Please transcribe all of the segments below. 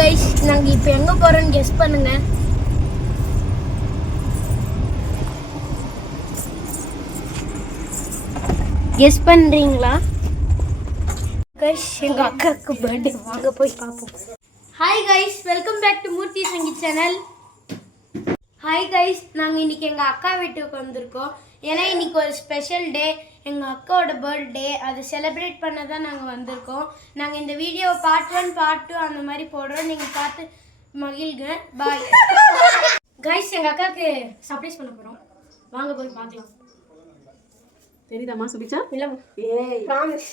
Guys, நாங்க இப்போ எங்க போறோம்னு கெஸ் பண்ணுங்க. கெஸ் பண்றீங்களா? கைஸ், எங்க அக்காக்கு பர்த்டே, வாங்க போய் பார்ப்போம். Hi guys, welcome back to Murthy Sangeeth channel. Hi guys, நாங்கள் இன்னைக்கு எங்கள் அக்கா வீட்டுக்கு வந்திருக்கோம். ஏன்னா இன்னைக்கு ஒரு ஸ்பெஷல் டே, எங்கள் அக்காவோட பர்த்டே. அதை செலிப்ரேட் பண்ண தான் நாங்கள் வந்திருக்கோம். நாங்கள் இந்த வீடியோ பார்ட் 1 பார்ட் 2 அந்த மாதிரி போடுறோம். நீங்கள் பார்த்து மகிழ்க. பாய் கைஸ், எங்கள் அக்காவுக்கு சர்ப்ரைஸ் பண்ண போகிறோம். வாங்க போய் பார்க்கலாம். தெரியுதாம்மா சுபிச்சா? இல்லை, ஏய் ப்ராமிஸ்.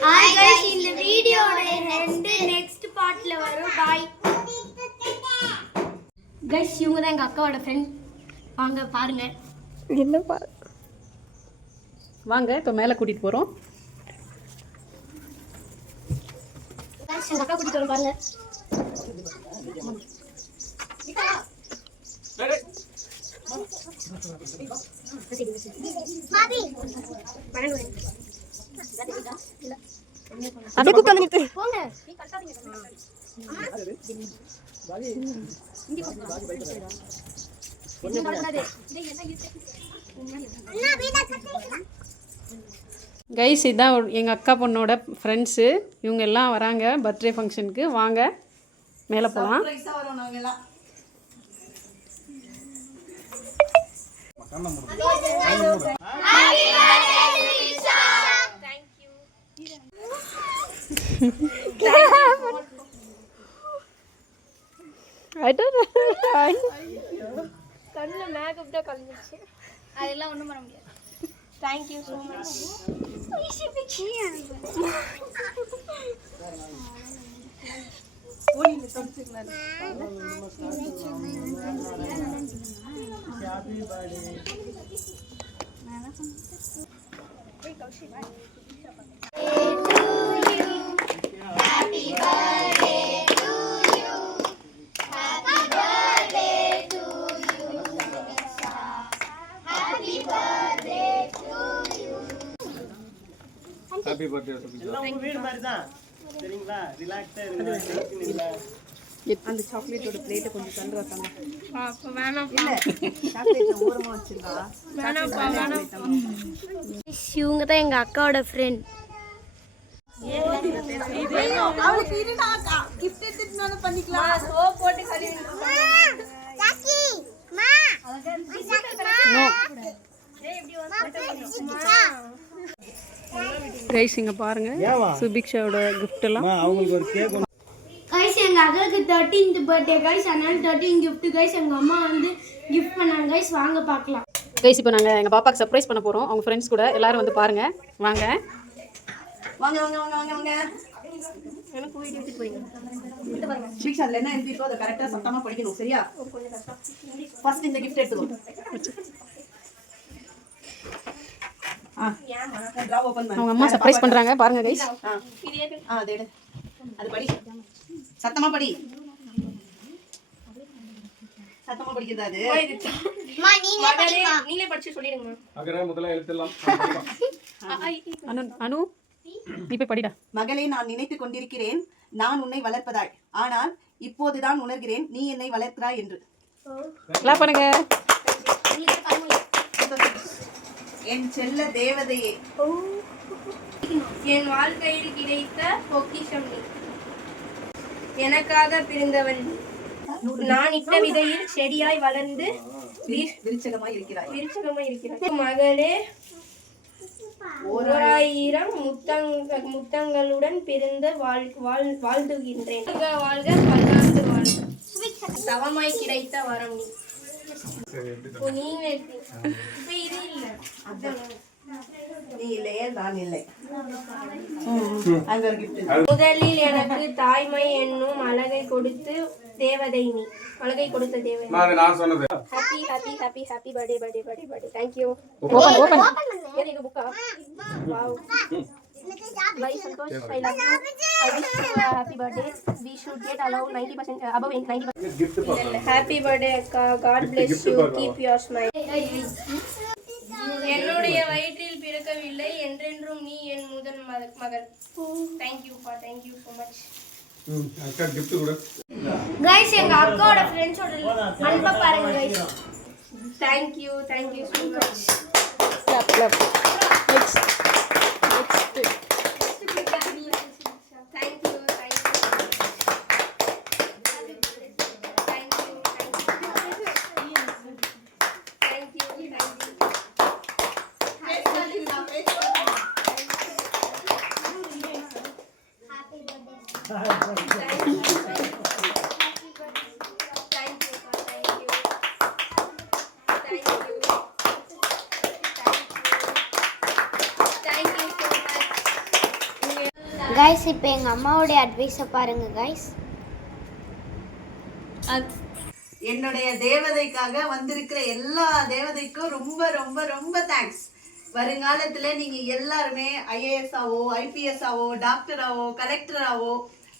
ஹாய் கைஸ், இந்த வீடியோட நெக்ஸ்ட் பார்ட்ல வரும். பாய் கைஸ், இவங்க தான் எங்க அக்காவோட ஃப்ரெண்ட். வாங்க பாருங்க. என்ன பாரு, வாங்க இப்போ மேலே கூட்டிட்டு போறோம். கைஸ், எங்க அக்கா கூட்டிட்டு வரோம் பாருங்க. அப்படியே குக் பண்ணிட்டு போங்க. கைஸ், இதான் எங்கள் அக்கா பொண்ணோட ஃப்ரெண்ட்ஸு. இவங்க எல்லாம் வராங்க பர்த்டே ஃபங்க்ஷனுக்கு. வாங்க மேலே போகலாம். கண்ணுல மேக்கப் தான் கலந்துச்சு. அதெல்லாம் ஒண்ணும் பண்ண முடியாது. Thank you so much. Happy birthday Subicha. வீடு மாதிரி தான் சரிங்களா? ரிலாக்ஸா இருங்க. அந்த சாக்லேட்டோட பிளேட்டை கொஞ்சம் தந்து வைக்காங்க. அப்ப வேணாம். இல்ல, சாக்லேட்டை ஓரமா வச்சிருக்கா. வேணாம். இவங்க தான் எங்க அக்காவோட ஃப்ரெண்ட். அவளுக்கு இருடாக்கா gift எடுத்துட்டு பண்ணிக்கலாம். சோப் போட்டு கழுவி. கைஸ், இங்க பாருங்க சுபிக்ஷாவோட gift எல்லாம். அவங்களுக்கு ஒரு கேக். கைஸ், எங்க அக்காவுக்கு 13th பர்த்டே கைஸ். அதனால 13 gift கைஸ் எங்க அம்மா வந்து gift பண்ணாங்க கைஸ். வாங்க பார்க்கலாம். கைஸ், இப்போ நாங்கள் எங்கள் பாப்பாக்கு சர்ப்ரைஸ் பண்ண போகிறோம். அவங்க ஃப்ரெண்ட்ஸ் கூட எல்லாரும் வந்து பாருங்க. வாங்க வாங்க வாங்க வாங்க வாங்க வாங்க. எனக்கு வீடியோ எடுத்து போறீங்க. ஸ்பீக்ஸ் அதில் என்ன எழுதிருக்கோ அதை கரெக்டாக சத்தமாக படிக்கணும். சரியா? ஃபர்ஸ்ட் இந்த கிஃப்ட் எடுத்துக்கோ. அவங்க அம்மா சர்ப்ரைஸ் பண்றாங்க பாருங்க கைஸ். அது எடு, அது படி, சத்தமா படி. சத்தமா படிக்குதா அது? நீங்களே படிச்சு சொல்லிடுங்க. அகர முதல்ல எழுத்தலாம். அனு நீ போய் படிடா. மகளே, நான் நினைத்துக் கொண்டிருக்கிறேன் நான் உன்னை வளர்ப்பதாய், ஆனால் இப்போதுதான் உணர்கிறேன் நீ என்னை வளர்க்கிறாய் என்று. கிளாப் பண்ணுங்க. என் செல்ல தேவதையே, என் வாழ்க்கையில் கிடைத்த பொக்கிஷம் நீ, எனக்காக பிறந்தவன் நீ. நான் இட்ட விதையில் செடியாய் வளர்ந்து விருட்சகமாய் இருக்கிறாய். மகளே, 1000 முத்தங்களுடன் பிறந்த வாழ்த்துகின்றேன். வாழ்க பல்லாண்டு வாழ்க. தவமாய் கிடைத்த வரம் நீ. நீ இல்லையே நான் இல்லை. முதலில் எனக்கு தாய்மை என்னும் அழகை கொடுத்து தேவதை நீ. அழகை கொடுத்த தேவதை. நான் சொன்னது. Happy happy happy happy birthday birthday birthday birthday. Thank you. Open ஏன் இது புக்கா? Wow. Bye Santosh, I love you. I wish you a happy birthday. We should get allowed 90% above 90%. gift Happy birthday, God bless you. Keep your smile. மகள். Thank you so much. அக்கா gift கூட. Guys, எங்க அக்காவோட ஃப்ரெண்ட்ஸோட அன்பை பாருங்க guys. Thank you so much. Clap, clap. Next. Thank you. Guys, இப்போ எங்கள் அம்மாவோடைய அட்வைஸை பாருங்க கைஸ். என்னுடைய தேவதைக்காக வந்திருக்கிற எல்லா தேவதைக்கும் ரொம்ப ரொம்ப ரொம்ப தேங்க்ஸ். வருங்காலத்துல நீங்க எல்லாருமே ஐஏஎஸ் ஆவோ, ஐபிஎஸ் ஆவோ, டாக்டர் ஆவோ, கலெக்டர் ஆவோ,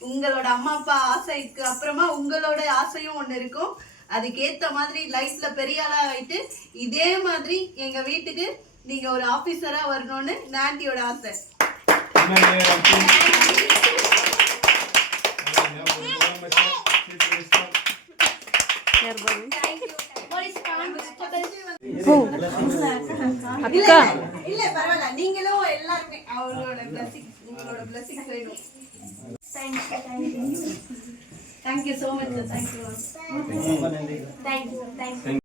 உங்களோட அம்மா அப்பா ஆசைக்கு அப்புறமா உங்களோட ஆசையும் ஒன்று இருக்கும். அதுக்கேற்ற மாதிரி லைஃப்ல பெரிய ஆளா ஆயிட்டு இதே மாதிரி எங்க வீட்டுக்கு நீங்க ஒரு ஆபீசரா வரணும்னு ஆண்டியோட ஆசை. அக்கா இல்ல பரவாயில்ல, நீங்களும் எல்லாருமே அவங்களோட blessings, உங்களோட blessings வேணும். Thank you so much. Thank you.